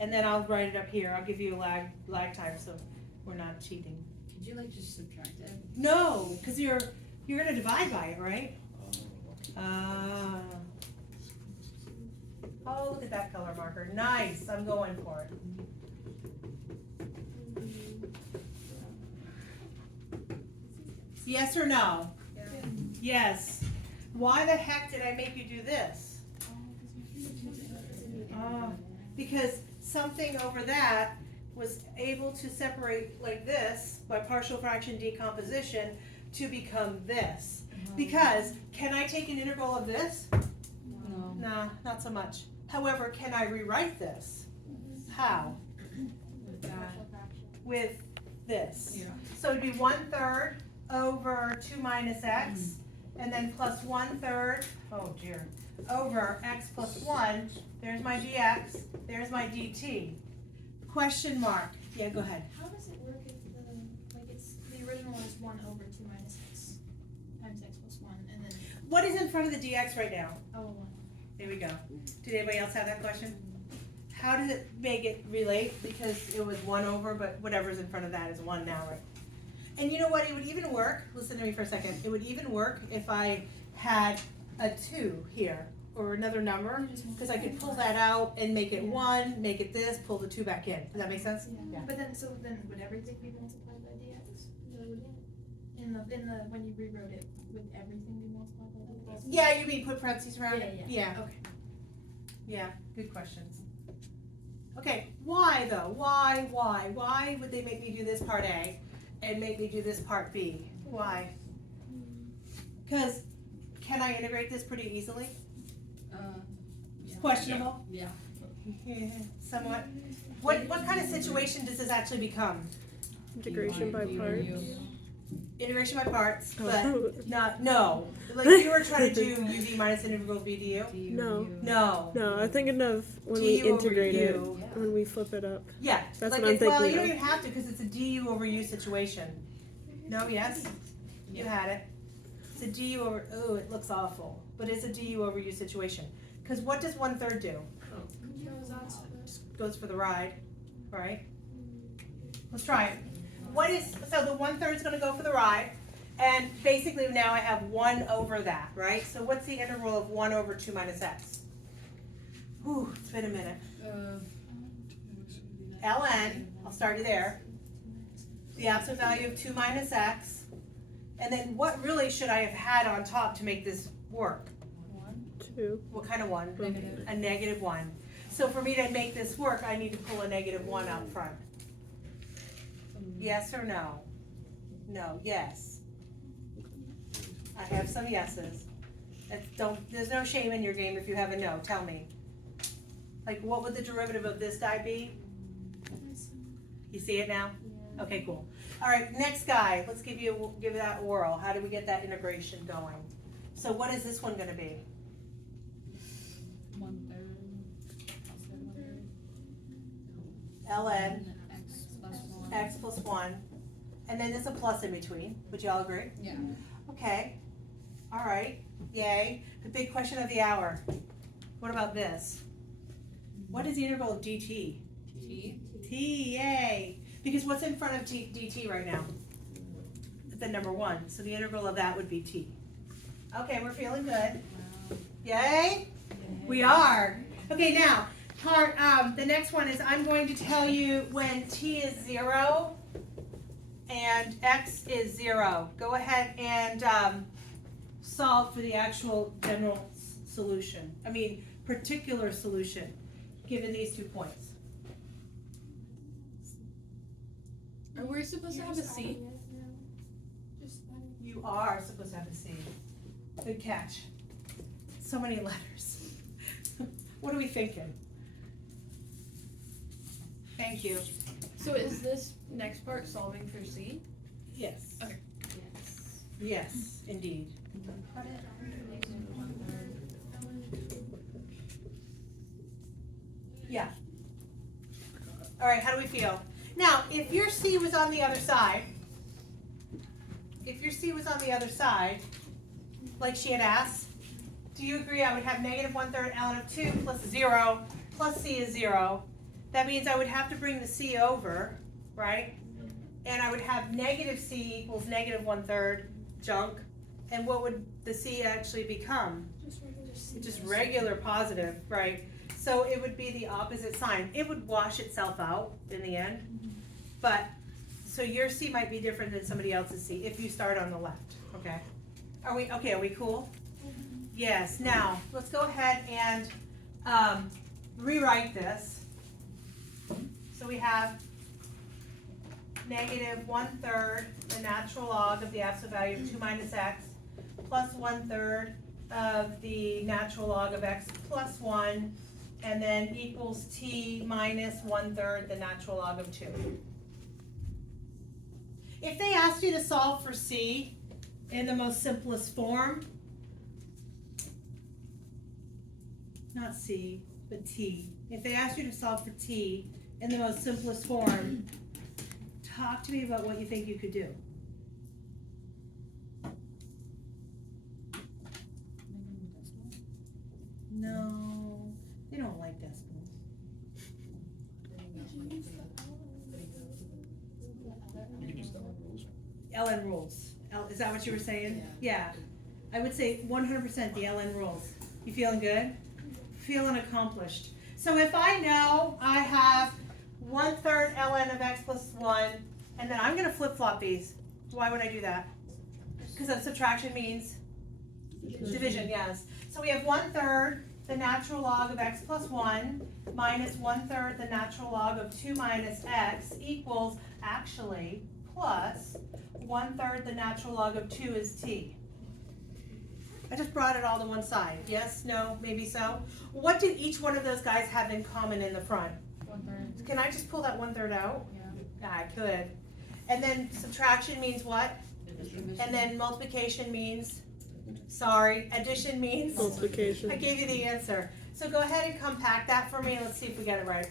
and then I'll write it up here. I'll give you a lag time so we're not cheating. Could you like just subtract it? No, because you're gonna divide by it, right? Oh, look at that color marker. Nice. I'm going for it. Yes or no? Yeah. Yes. Why the heck did I make you do this? Because something over that was able to separate like this by partial fraction decomposition to become this. Because can I take an integral of this? No. Nah, not so much. However, can I rewrite this? How? With that. With this. Yeah. So it'd be 1/3 over 2 minus x, and then plus 1/3, oh dear, over x plus 1. There's my dx, there's my dt. Question mark. Yeah, go ahead. How does it work if the original is 1 over 2 minus x times x plus 1, and then, What is in front of the dx right now? oh, 1. There we go. Did anybody else have that question? How does it make it relate? Because it was 1 over, but whatever's in front of that is 1 now, right? And you know what? It would even work, listen to me for a second, it would even work if I had a 2 here, or another number, because I could pull that out and make it 1, make it this, pull the 2 back in. Does that make sense? Yeah. But then, so then would everything be multiplied by dx? In the, when you rewrote it, would everything be multiplied by dx? Yeah, you mean put parentheses around it? Yeah. Okay. Yeah, good questions. Okay, why though? Why? Why would they make me do this part A and make me do this part B? Why? Because can I integrate this pretty easily? Yeah. Questionable? Yeah. Yeah, somewhat. What kind of situation does this actually become? Integration by parts. Integration by parts, Oh. but not, no. Like you were trying to do UV minus integral of BDU? No. No. No, I'm thinking of when we DU over integrate it, U. when we flip it up. Yeah. That's like what I'm it's, well, thinking you don't of. even have to because it's a DU over U situation. No, yes? You had it. It's a DU over, oh, it looks awful. But it's a DU over U situation. Because what does 1/3 do? Goes for the ride, right? Let's try it. So the 1/3 is going to go for the ride. And basically now I have 1 over that, right? So what's the integral of 1 over 2 minus x? Whew, it's been a minute. ln, I'll start you there. The absolute value of 2 minus x. And then what really should I have had on top to make this work? 2. What kind of 1? Negative. A negative 1. So for me to make this work, I need to pull a negative 1 out front. Yes or no? No, yes. I have some yeses. There's no shame in your game if you have a no. Tell me. Like, what would the derivative of this guy be? You see it now? Okay, cool. All right, next guy. Let's give that oral. How do we get that integration going? So what is this one going to be? 1/3. ln X plus 1. x plus 1. And then there's a plus in between. Would you all agree? Yeah. Okay. All right. Yay. The big question of the hour. What about this? What is the integral of dt? T. T, yay. Because what's in front of dt right now? The number 1. So the integral of that would be t. Okay, we're feeling good. Yay? We are. Okay, now, the next one is I'm going to tell you when t is 0 and x is 0. Go ahead and solve for the actual general solution. I mean, particular solution, given these 2 points. Are we supposed to have a C? You are supposed to have a C. Good catch. So many letters. What are we thinking? Thank you. So is this next part solving for C? Yes. Okay. Yes, indeed. Yeah. All right, how do we feel? Now, if your C was on the other side, like she had asked, do you agree I would have negative 1/3 ln of 2 plus 0 plus C is 0, that means I would have to bring the c over, right? And I would have negative c equals negative 1/3 junk. And what would the c actually become? Just regular positive, right? So it would be the opposite sign. It would wash itself out in the end. But, so your c might be different than somebody else's c if you start on the left, okay? Are we cool? Yes, now, let's go ahead and rewrite this. So we have negative 1/3 the natural log of the absolute value of 2 minus x plus 1/3 of the natural log of x plus 1, and then equals t minus 1/3 the natural log of 2. If they asked you to solve for c in the most simplest form, not c, but t. If they asked you to solve for t in the most simplest form, talk to me about what you think you could do. No, they don't like decimals. You can just rules. LN rules. Is that what you were saying? Yeah. I would say 100% the LN rules. You feeling good? Feeling accomplished. So if I know I have 1/3 ln of x plus 1, and then I'm going to flip-flop these. Why would I do that? Because subtraction means division, yes. So we have 1/3 the natural log of x plus 1 minus 1/3 the natural log of 2 minus x equals, actually, plus 1/3 the natural log of 2 is t. I just brought it all to one side. Yes, no, maybe so. What did each one of those guys have in common in the front? 1/3. Can I just pull that 1/3 out? Yeah. Yeah, I could. And then subtraction means what? And then multiplication means, sorry, addition means? Multiplication. I gave you the answer. So go ahead and compact that for me and let's see if we get it right.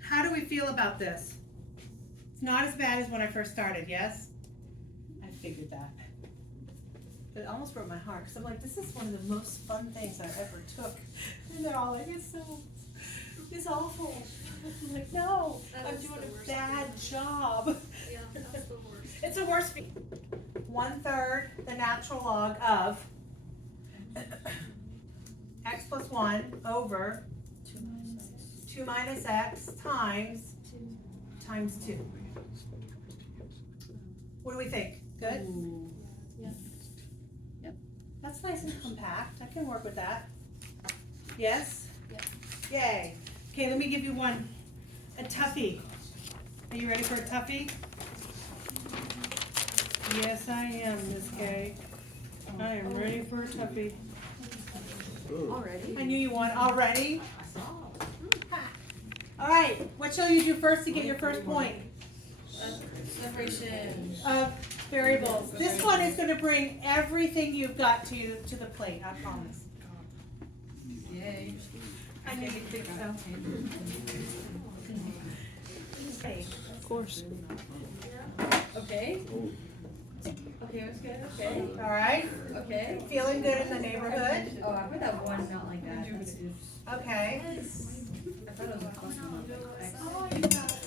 How do we feel about this? It's not as bad as when I first started, yes? I figured that. It almost broke my heart because I'm like, this is one of the most fun things I ever took. And they're all like, it's awful. I'm like, no, I'm doing a bad job. Yeah, that's the worst. It's a worse. 1/3 the natural log of x plus 1 over 2 minus x times 2. What do we think? Good? Yep. Yep. That's nice and compact. I can work with that. Yes? Yep. Yay. Okay, let me give you one. A toughie. Are you ready for a toughie? Yes, I am, Miss Kay. I am ready for a toughie. Already? I knew you want already. All right, what shall you do first to get your first point? Separation. Of variables. This one is going to bring everything you've got to the plate, I promise. Yay. I knew you'd think so. Okay. Of course. Okay. Okay, that's good. Okay. All right, Okay. feeling good in the neighborhood? Oh, I put that one not like that. Okay. I thought it was a plus one.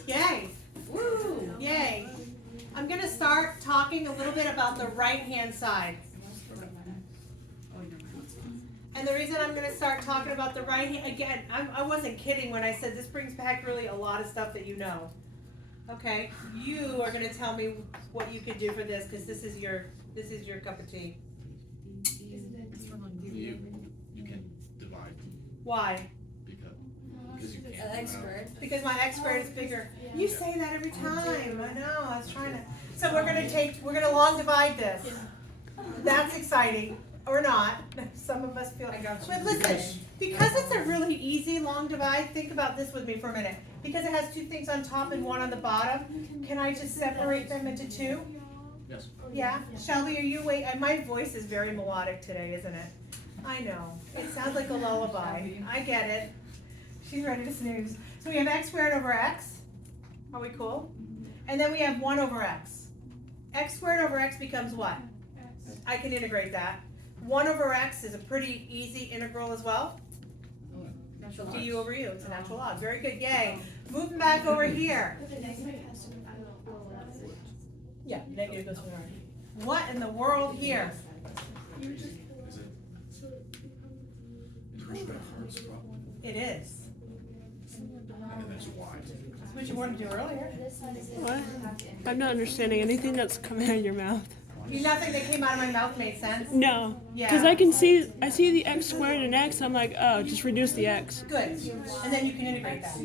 Yay. Woo! Yay. I'm going to start talking a little bit about the right-hand side. And the reason I'm going to start talking about the right hand, again, I wasn't kidding when I said this brings back really a lot of stuff that you know. Okay, you are going to tell me what you could do for this because this is your cup of tea. You can divide Why? because you An can't. expert. Because my expert is bigger. You say that every time. I know. I was trying to. So we're going to long divide this. That's exciting. Or not. Some of us feel. I got you. But listen, because it's a really easy long divide, think about this with me for a minute. Because it has 2 things on top and 1 on the bottom, can I just separate them into 2? Yes. Yeah? Shelby, are you my voice is very melodic today, isn't it? I know. It sounds like a lullaby. I get it. She's ready to snooze. So we have x squared over x. Are we cool? And then we have 1 over x. X squared over x becomes what? I can integrate that. 1 over x is a pretty easy integral as well. Natural du over u, it's a natural log. Very good, yay. Moving back over here. But the negative has to be, I don't know. Yeah, negative goes from there. What in the world here? Is it integration by parts problem? It is. And then there's y. That's what you wanted to do earlier. What? I'm not understanding anything that's coming out of your mouth. Nothing that came out of my mouth made sense? No. Because Yeah. I see the x squared and x, I'm like, oh, just reduce the x. Good. And then you can integrate that.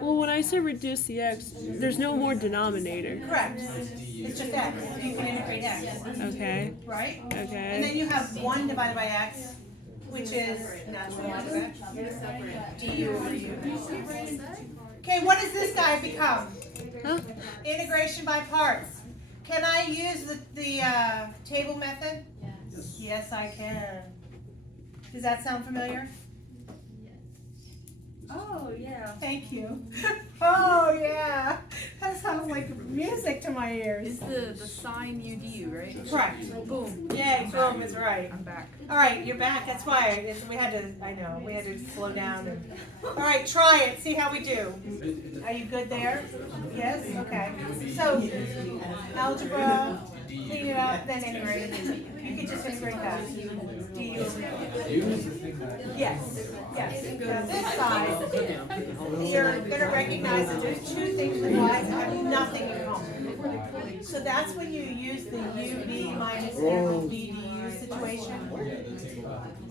Well, when I say reduce the x, there's no more denominator. Correct. It's just x. You can integrate x. Okay. Right? And Okay. then you have 1 divided by x, which is natural log of x. du over u. Okay, what does this guy become? Huh? Integration by parts. Can I use the table method? Yes. Yes, I can. Does that sound familiar? Oh, yeah. Thank you. Oh, yeah. That sounds like music to my ears. It's the sine UDU, right? Correct. Boom. Yay, boom is right. I'm back. All right, you're back. That's why we had to slow down. All right, try it. See how we do. Are you good there? Yes? Okay. So, algebra, clean it up, then integrate. You can just integrate that. du over u. Yes, yes. Now this side, you're going to recognize that there's 2 things with y's that have nothing in common. So that's when you use the uv minus integral vdu situation.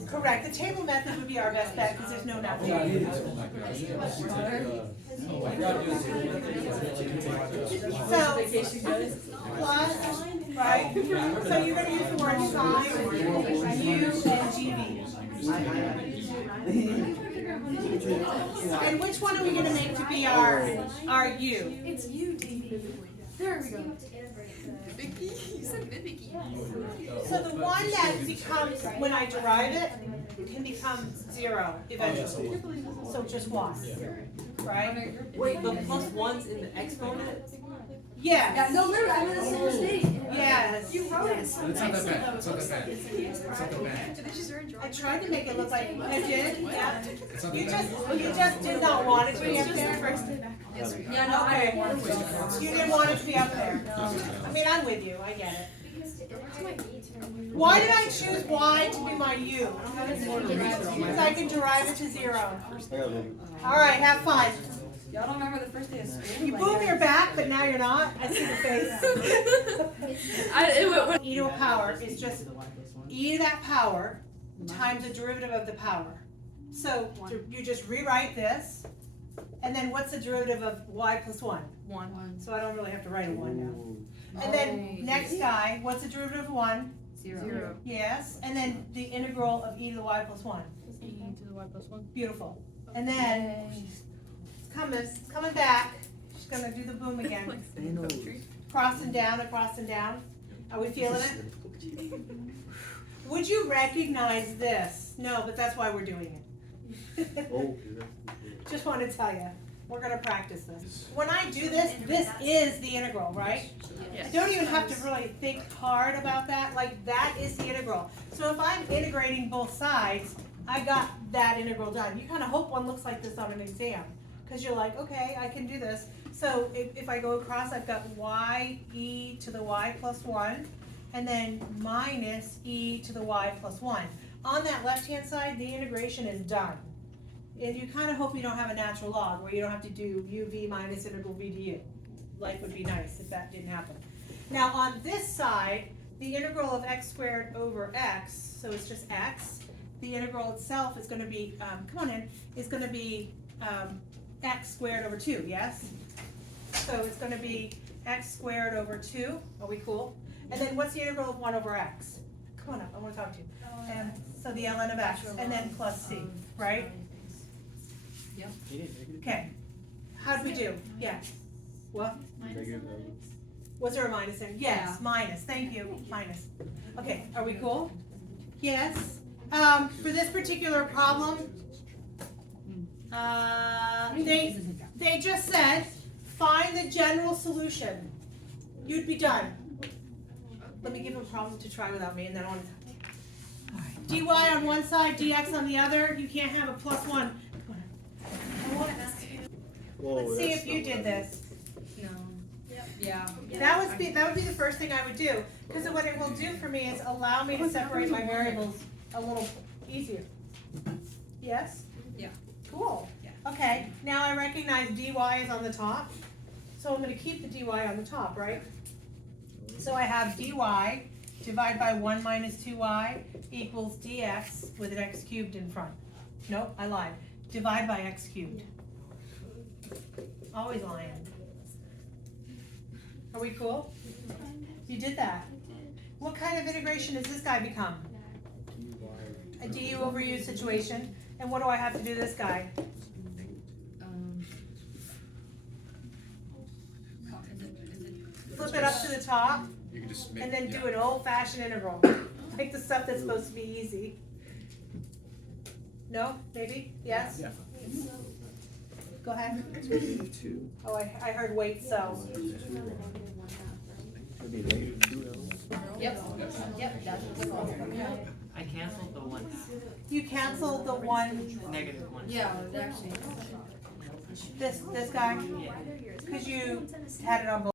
Correct. The table method would be our best bet because there's no nothing. So, plus, right? So you're going to use the word sine, u, and gv. And which one are we going to make to be our u? It's you, DB. There we go. You said Vicky. So the one that becomes, when I derive it, can become 0 eventually. So just 1, right? Wait, the plus one's in the exponent? Yes. No, literally, I'm in the same state. Yes. You wrote it. It's not that bad. It's not that bad. It's not that bad. I tried to make it look like I did. Yeah. It's not You that bad. just did not want it to be up there. Yeah, no, I Okay. don't want to. You didn't want it to be up there. I mean, I'm with you. I get it. Why did I choose y to be my u? Because I can derive it to 0. All right, have fun. Y'all don't remember the first day of school? You boom your back, but now you're not. I see the face. E to a power is just e to that power times the derivative of the power. So you just rewrite this, and then what's the derivative of y plus 1? 1. So I don't really have to write a 1 now. And then next guy, what's the derivative of 1? 0. Yes. And then the integral of e to the y plus 1. E to the y plus 1. Beautiful. And then it's coming back. She's gonna do the boom again. Crossing down, across and down. Are we feeling it? Would you recognize this? No, but that's why we're doing it. Just want to tell you, we're gonna practice this. When I do this, this is the integral, right? I don't even have to really think hard about that. Like, that is the integral. So if I'm integrating both sides, I got that integral done. You kind of hope one looks like this on an exam, because you're like, okay, I can do this. So if I go across, I've got y e to the y plus 1, and then minus e to the y plus 1. On that left-hand side, the integration is done. And you kind of hope you don't have a natural log where you don't have to do uv minus integral v du. Life would be nice if that didn't happen. Now on this side, the integral of x squared over x, so it's just x. The integral itself is going to be, is going to be x squared over 2, yes? So it's going to be x squared over 2. Are we cool? And then what's the integral of 1 over x? Come on up, I want to talk to you. And so the ln of x, and then plus c, right? Yep. Okay. How did we do? Yeah. What? Was there a minus in? Yes, Yeah. minus. Thank you. Minus. Okay, are we cool? Yes. For this particular problem, they just said, find the general solution. You'd be done. Let me give them a problem to try without me, and then I want to talk to you. All right. dy on one side, dx on the other, you can't have a plus one. I wanna ask you. Let's see if you did this. No. Yeah. That would be the first thing I would do, because what it will do for me is allow me to separate my variables a little easier. Yes? Yeah. Cool. Yeah. Okay, now I recognize dy is on the top, so I'm gonna keep the dy on the top, right? So I have dy divided by 1 minus 2y equals dx with an x cubed in front. Nope, I lied. Divide by x cubed. Always lying. Are we cool? You did that. What kind of integration does this guy become? A du over u situation. And what do I have to do this guy? Flip it up to the top You can just make. and then do an old fashioned integral. Like the stuff that's supposed to be easy. No? Maybe? Yes? Yeah. Go ahead. Two. Oh, I heard wait so. Yep. Yep, that's what's wrong. I canceled the 1/2. You canceled the one, -1. Yeah, actually. this guy? Yeah. Cause you had it on both.